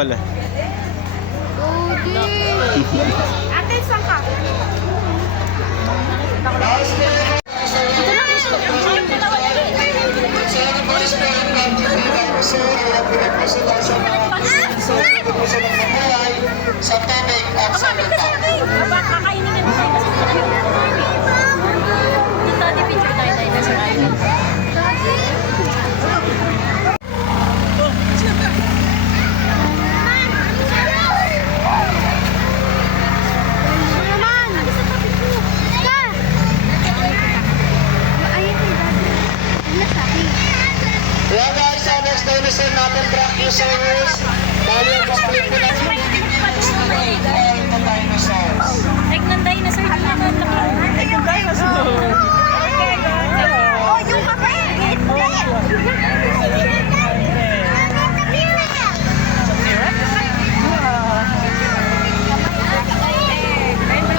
pala. Ate, saan ka? Sa tubig at sa lupa. Kakainin ka na tayo kasi dito natin picture tayo sa island. Yeah guys, next donation natin Brachiosaurus. Dahil yung complete po natin yung dinosaurs. Like ng dinosaur, di naman like ng dinosaur. Oh, yung kape!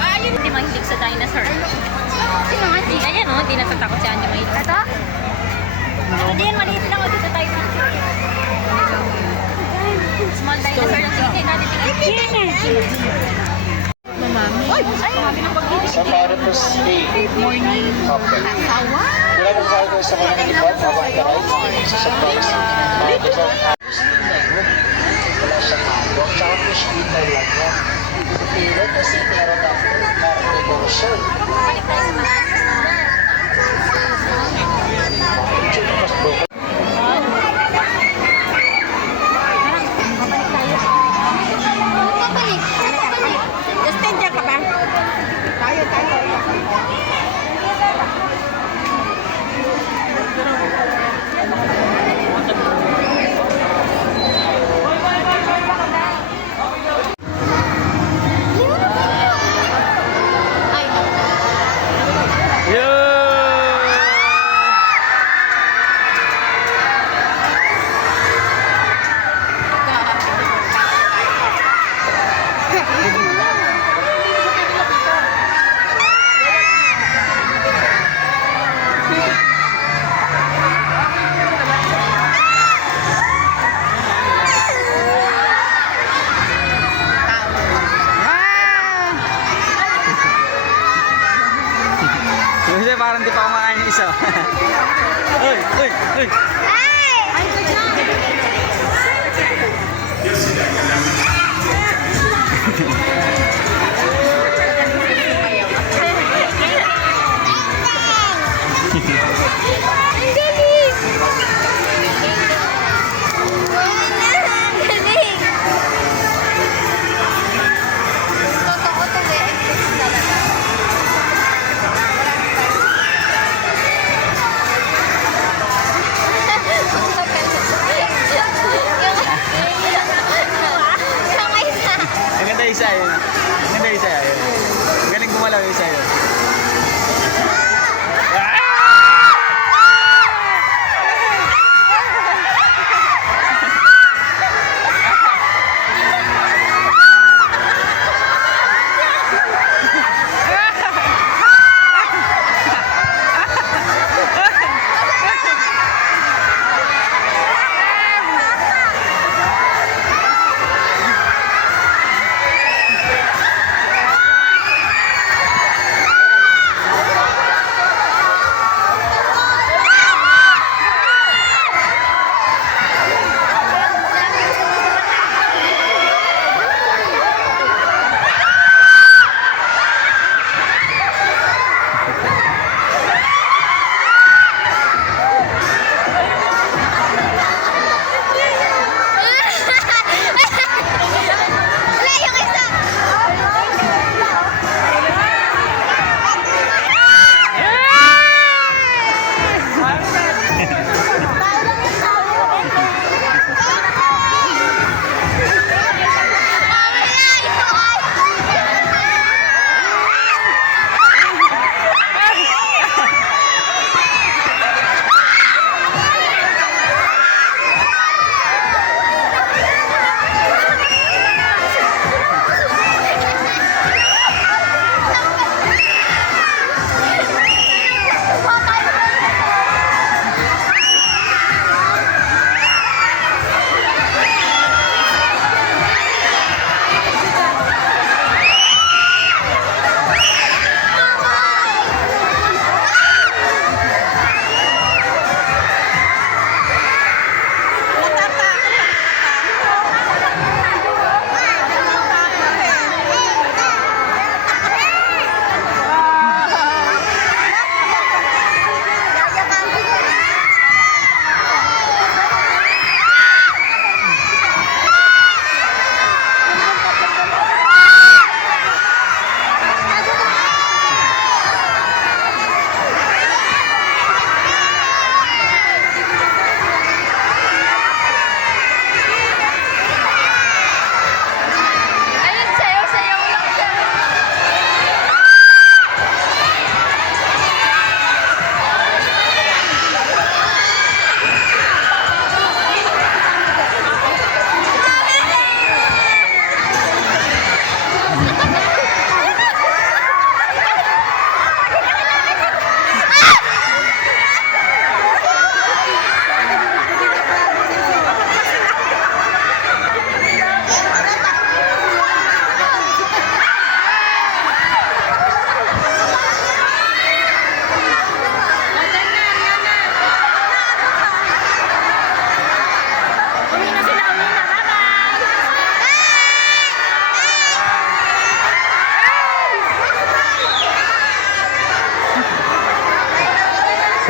Ayun, hindi mahilig sa dinosaur. Sino nga? Ayan o, hindi natatakot si Andy mahilig. Ito? Hindi yan, maliit lang o dito tayo. Small dinosaur lang. Tingin natin. Tingin. Mamami. Ay, mami ng pag-ibig. Sa Platypus A. Good morning. Okay. Asawa. Wala mong cargo sa mga nilipad, mabang karay, sa surprise. Wala siyang halo, tsaka fish eater lang yan. Pero kasi meron na carnivore. Balik tayo sa mga Kasi parang di pa kumakain ng isa. Uy, uy, uy. Ang ganda isa yun. Ang ganda isa yun. Galing gumalaw yung isa yun.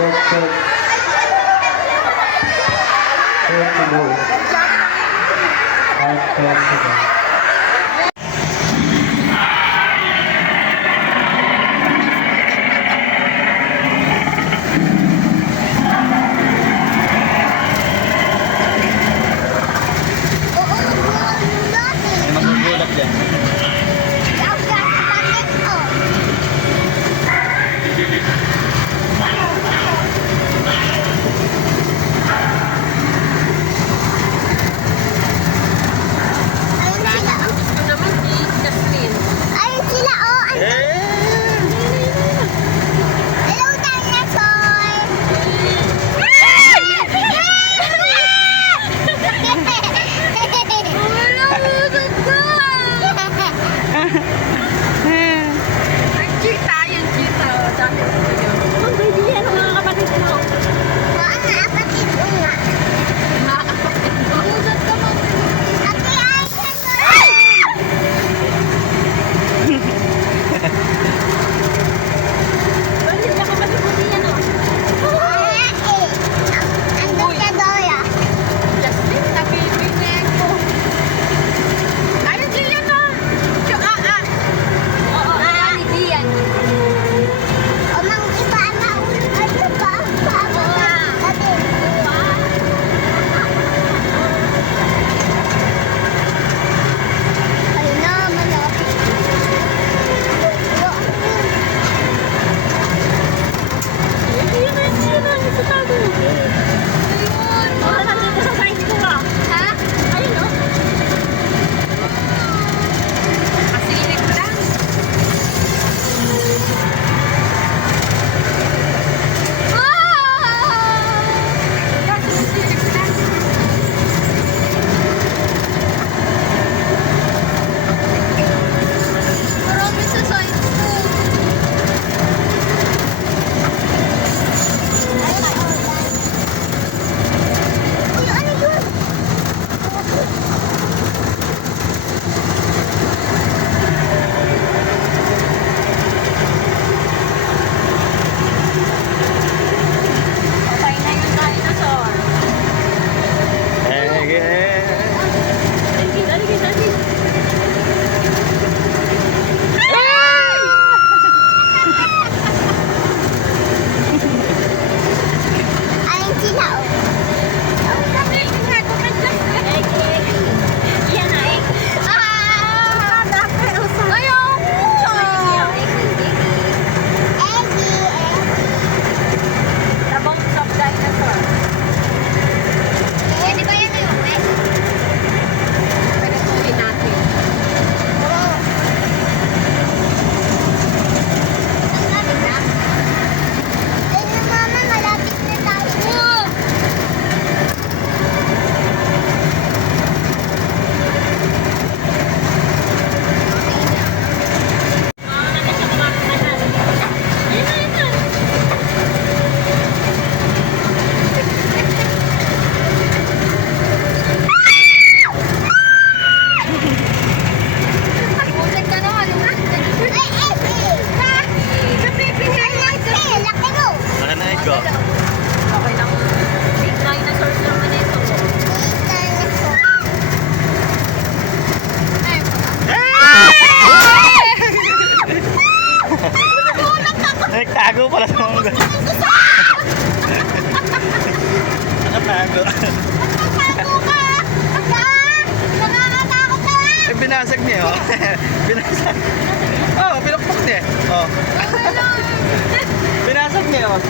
Check, check. Check, hello. Check, check. May magugulat dyan. Nagtago pala sa mga gusto. Nakatago. Binasag niya, oh. Binasag. Oh, pinukpok niya. Oh. Binasag niya, oh.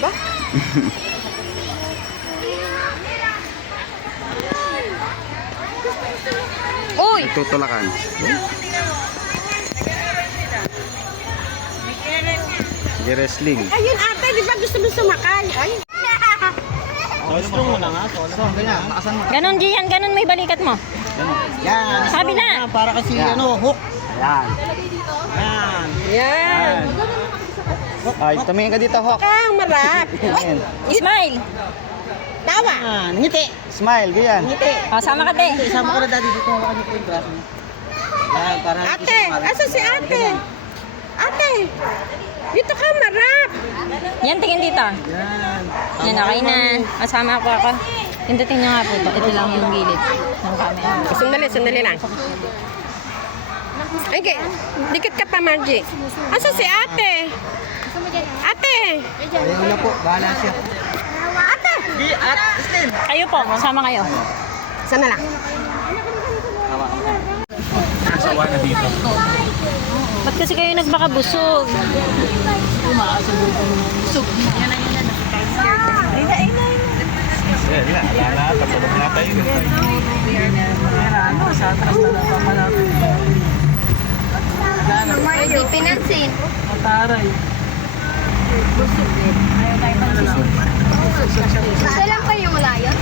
ba? Uy! Tutulakan. Sige, wrestling. Ayun ate, di ba gusto mo sumakay? Ay. Ganon, Gian. Ganon may balikat mo. Yan. Sabi na. Para kasi hook. Yan. Yan. Yan. Ay, tumingin ka dito, Hawk. Kang marap. Yan. Smile. Tawa. Ngiti. Smile, ganyan. O, sama ka, te. Isama ko na daddy dito. Hawakan niyo po yung braso niyo. Yan, para Ate, asa si ate? Ate, dito ka marap. Yan, tingin dito. Yan. Yan, okay na. Masama ako. Pindutin nyo nga po ito. Ito lang yung gilid ng camera. Sandali lang. Ay, dikit ka pa, Margie. Asa si ate? Ate! Ayaw na po, bahala siya. Ate! Kayo po, sama kayo. Sana lang. Asawa na dito. Ba't kasi kayo nagbakabusog? Yan, wala na. Patulog na tayo. Sa atras na napapanapin. Hindi pinansin. Mataray. Isa lang pa yung layon?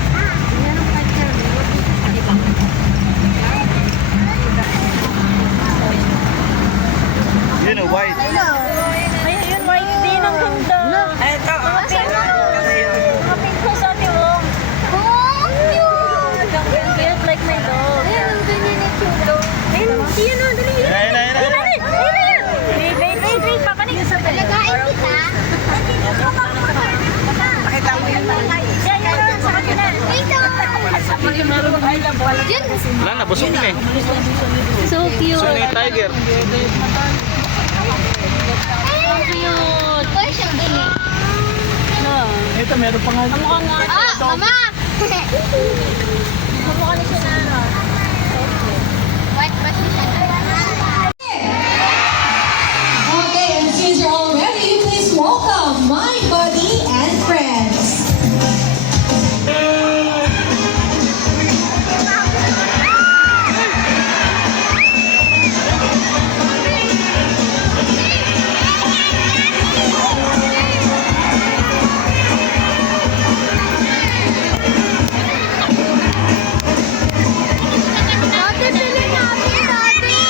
Yun, white. Ay, yun, white din ang ganda. Ay, ito. Kapit ko sa tiwong. Oh, cute! Cute like my dog. Ayun, ang ganyan ni Chulo. Ayun, yun o, dali. Ayun, ayun, ayun. Wait, papanig. Alagain kita. Pakita mo yun. Yan, sa kanila. Wala na, busog na eh. So cute. So, yung tiger. Cute. Ito siyang dili. No. Ito, meron pa nga. Kamukha nga. Ah, mama! Kamukha ni siya na. White ba siya na? Okay, and since you're all ready, please welcome my buddy and friends. Dati, pili natin, dati!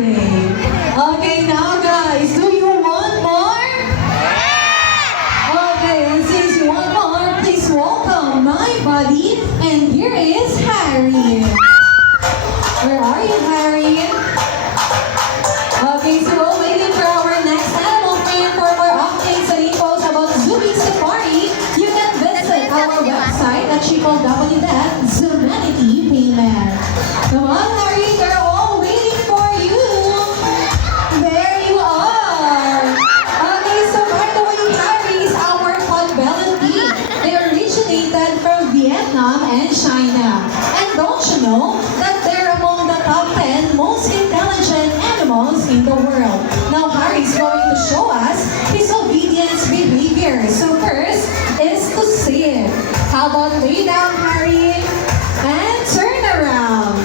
today. Okay, now guys, do you want more? Okay, and since you want more, please welcome my buddy, and here is Harry. Where are you, Harry? Okay, so while waiting for our next animal friend for more updates and infos about Zooey Safari, you can visit our website at www.zoomanity.payment. Come on, Harry, they're all waiting for you. There you are. Okay, so by the way, Harry is our pot-bellied pig. They originated from Vietnam and China. And don't you know that they're among the top 10 most intelligent animals in the world? Now Harry is going to show us his obedience behavior. So first is to sit. How about lay down, Harry? And turn around.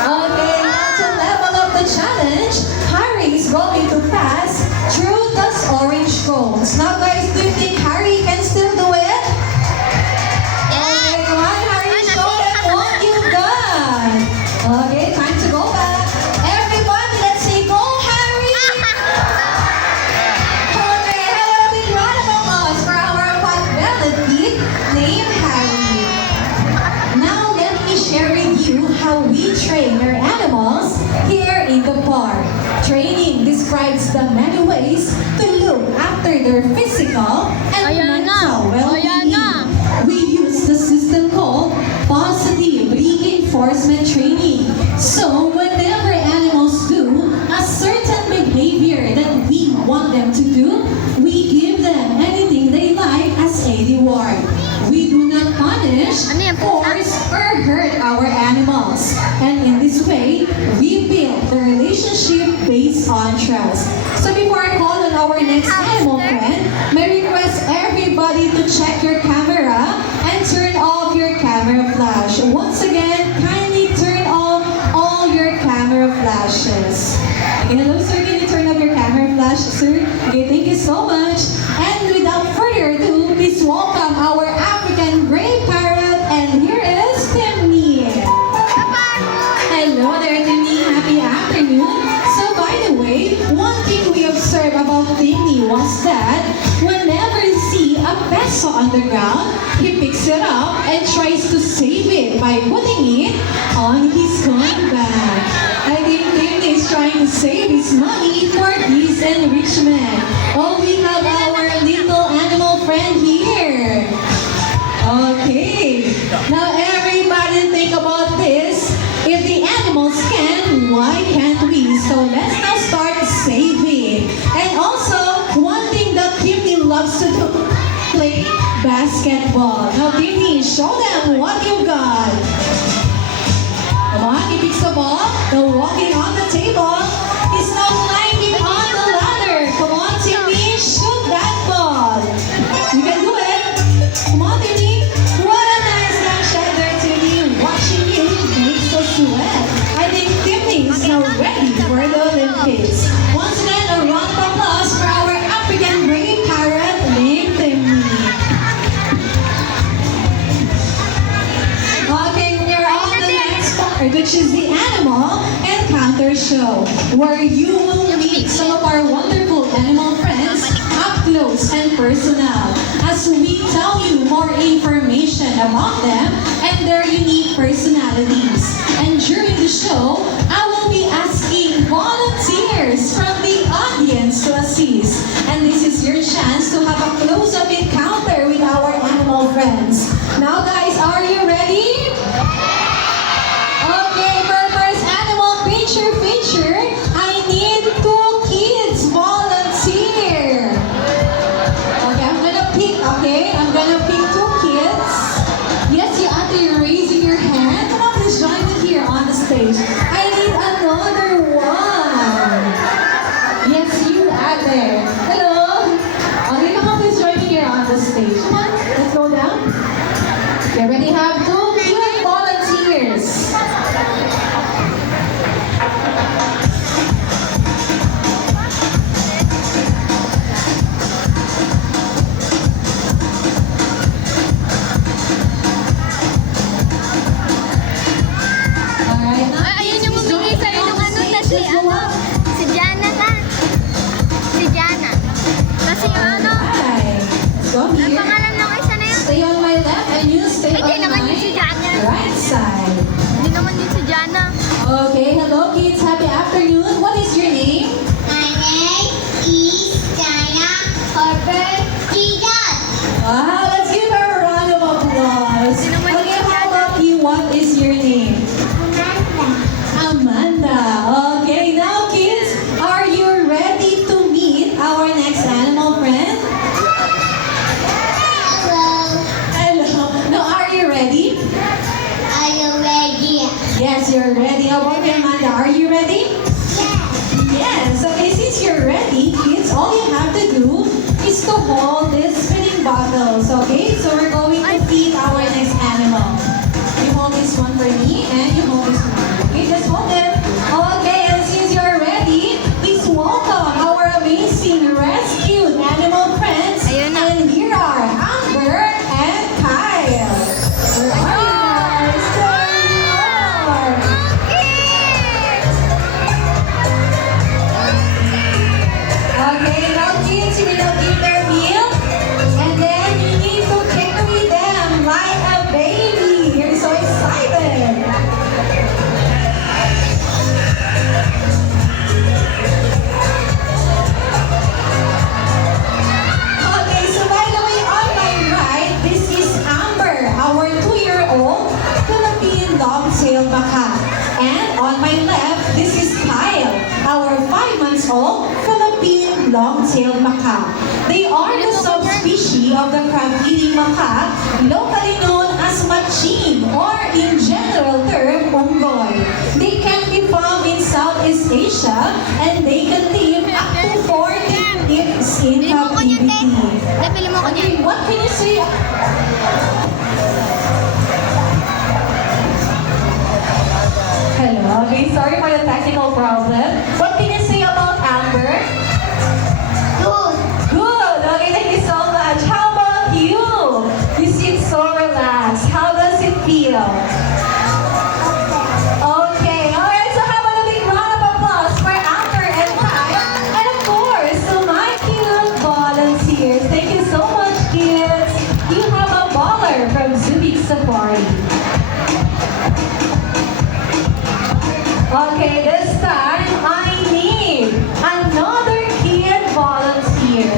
Okay, now to level up the challenge, Harry is going to pass through those orange cones. Now guys, do you think Harry can still do it? Okay, come on, Harry, show them what you've done. Okay, time to go back. Everybody, let's say go, Harry! Okay, have a big round of applause for our pot-bellied pig named Harry. Now let me share with you how we train our animals here in the park. Training describes the many ways to look after their physical and mental well-being. We use the system called positive reinforcement training. So whenever animals do a certain behavior that we want them to do, we give them anything they like as a reward. We do not punish, force, or hurt our animals. And in this way, we build the relationship based on trust. So before I call on our next animal friend, may request everybody to check your camera and turn off your camera flash. Once again, kindly turn off all your camera flashes. Okay, hello sir, can you turn off your camera flash, sir? Okay, thank you so much. And without further ado, please welcome our African gray parrot, and here is Timmy. Hello there, Timmy. Happy afternoon. So by the way, one thing we observed about Timmy was that whenever he see a peso on the ground, he picks it up and tries to save it by putting it on his coin bag. I think Timmy is trying to save his money for his enrichment. Oh, we have our little animal friend here. Okay. Now everybody think about this. If the animals can, why can't we? So let's now start saving. And also, one thing that Timmy loves to do, play basketball. Now Timmy, show them what you got. Come on, he picks the ball. Now walking on the table. He's now climbing on the ladder. Come on, Timmy, shoot that ball. You can do it. Come on, Timmy. What a nice young shot there, Timmy. Watching you makes us sweat. I think Timmy is now ready for the Olympics. Once again, a round of applause for our African gray parrot named Timmy. Okay, we're on the next part, which is the Animal Encounter Show, where you will meet some of our wonderful animal friends up close and personal, as we tell you more information about them and their unique personalities. And during the show, I will be asking volunteers from the audience to assist. And this is your chance to have a close-up encounter with our animal friends. Now guys, are you ready? Okay, for first animal feature, I need 2 kids volunteer. Okay, I'm gonna pick 2 kids. Yes, you have to raising your hand. Come on, please join me here on the stage. I need since you're ready, kids, all you have to do is to hold these spinning bottles, okay? So we're going to feed our next animal. You hold this one for me, and you hold this one. Okay, just hold it. Okay, and since you're ready, please welcome our amazing rescued animal friends. Ayun na. And here are Amber and Kyle. Where are you guys? There you are. Okay, now kids, you will give their meal, and then you need to carry them like a baby. You're so excited. Okay, so by the way, on my right, this is Amber, our 2-year-old Philippine long-tailed macaque. And on my left, this is Kyle, our 5-month-old Philippine long-tailed macaque. They are the subspecies of the crab-eating macaque, locally known as machine, or in general term, unggoy. They can be found in Southeast Asia, and they can live up to 40 years in Bili mo ko niyan, te. captivity. Te, bili mo ko niyan. Okay, what can you say? Hello. Okay, sorry for the technical problem. What can you say about Amber? Good. Good. Okay, thank you so much. How about you? You seem so relaxed. How does it feel? Okay. All right. So how about a big round of applause for Amber and Kyle, and of course to my cute volunteers. Thank you so much, kids. You have a baller from Zubik Safari. Okay, this time I need another kid volunteer.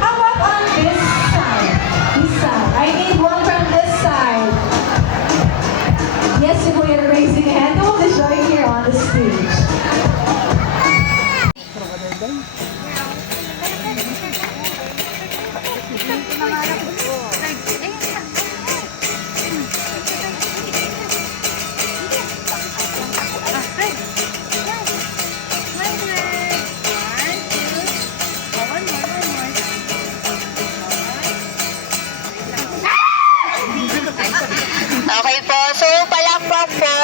How about on this side? This side. I need one from this side. Yes, if we are raising a hand, we'll be showing here on the stage. Okay po, so palakpak po.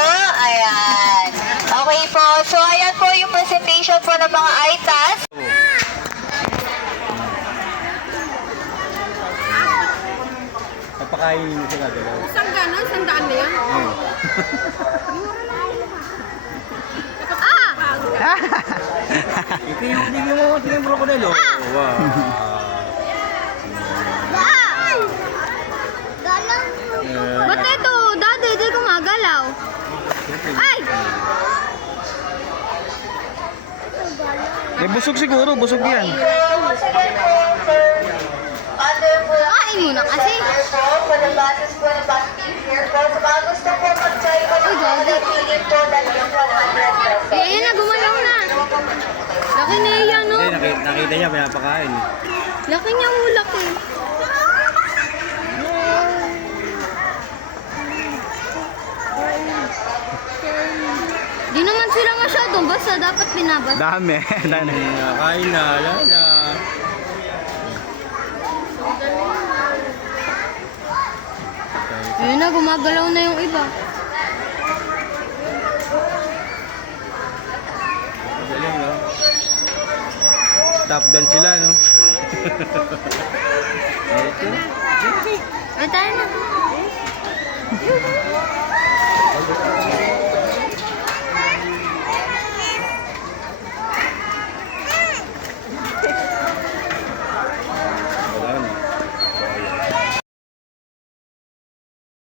Ayan. Okay po, so ayan po yung presentation po ng mga ITAS. Papakainin mo sila dalawa. Isang gano'n, 100 na yan. Tingin mo yung crocodile. Oh, wow. Galang. Ba't ito? Daddy, di gumagalaw. Ay! May busog siguro, busog yan. Kain mo na kasi. Eh, ayan na, gumalaw na. Laki na yan, no? Hindi, nakita niya, may napakain. Laki niya mo, laki. Di naman sila masyado, basta dapat pinabas. Dami. Kain na, wala na. Ayun na, gumagalaw na yung iba. Galing, no? Top dance sila, no? Ay, tayo na.